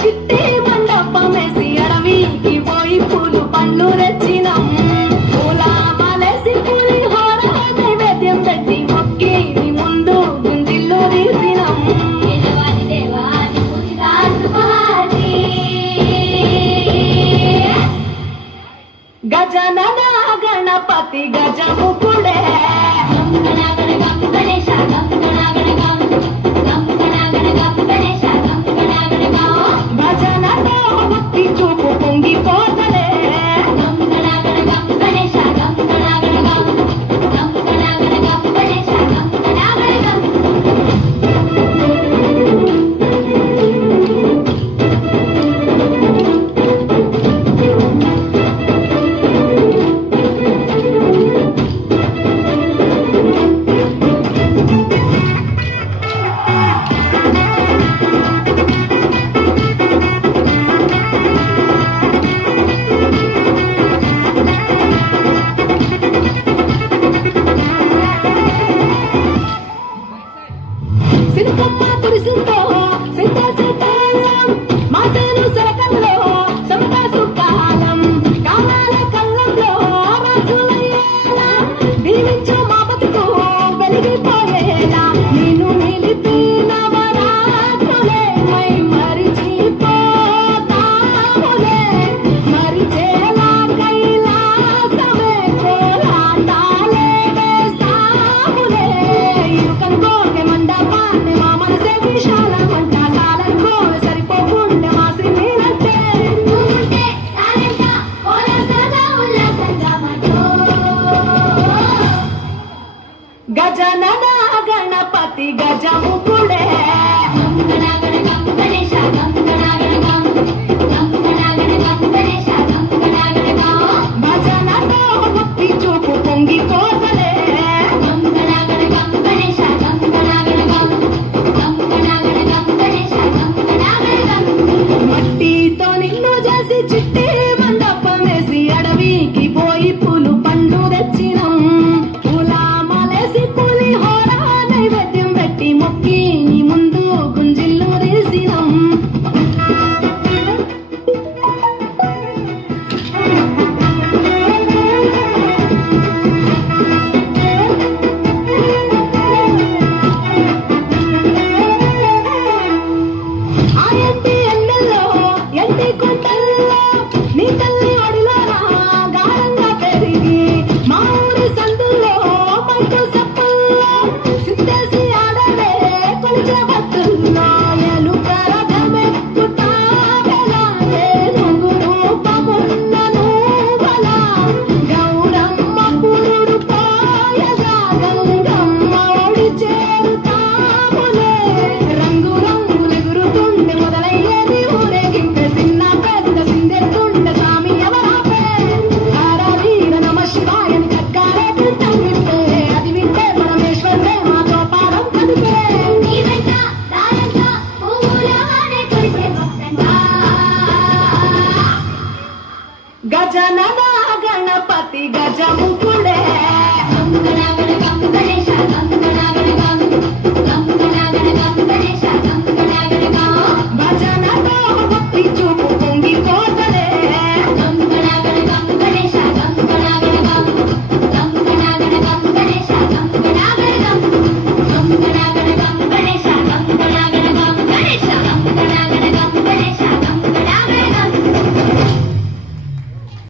చిట్టి మండపమేసి అడవికి పోయి పూలు పండ్లు తెచ్చినాం. పూల మాలేసి పులిహోర నైవేద్యం పెట్టి మొక్కి నీ ముందు గుంజిల్లు తీసినాం. గజనన గణపతి గజముఖుడే భజనలో భక్తి చూపు పొంగిపోతలే. సిరికొమ్మ కురిసిందో సిద్ధ సిద్ధాలం మాసేను సరకంలో సమకాసు కాలం కాలాల కళ్ళంలో రాసులయ్యేలా దీవించు మా బతుకు వెలిగిపోయేలా. నేను నిలిపి నవరాత్రులే మై మరిచిపోతాములే మరిచేలా కైలాసమే కోలాటాలే వేస్తాములే. ఇరుకనుకోకే మండపాన్ని మా మనసే విశాలమంట సాలనుకోవే సరిపోకుంటే మా శ్రీ మీరంటే గజనన గణపతి గజముఖుడే భజనలో భక్తి చూపు పొంగిపోతలే. మట్టితో నిన్ను చేసి చిట్టి మండపమేసి అడవికి పోయి పూలు పండ్లు తెచ్చినాం. పూల మాలేసి పులిహోర నైవేద్యం పెట్టి మొక్కి నీ ముందు గుంజిల్లు తీసినాం. ఆ ఎంటి ఎండల్లో ఎంటి కొండల్లో నీ తల్లి ఒడిలోనా గాఢంగా పెరిగి మా ఊరి సందుల్లో మైకు సప్పుల్లో సిద్ధేసి ఆడవే కొలిచే భక్తుల్లో ఎలుకల ధమెక్కుతావెలా ఏ రంగు రూపమున్న నువ్వలా గౌరమ్మ పురుడు పోయగా గంగమ్మ ఒడి చేరుతాములే. రంగు రంగులెగురుతుండే మొదలయ్యేది ఊరేగింపే చిన్న పెద్ద సిందేస్తుండే స్వామి ఎవరాపే. హరవీర నమ శివాయని చక్కారే తింటాం వింటే అది వింటే పరమేశ్వరుడే మాతో పాదం కదిపే. గజనన గణపతి గజముఖుడే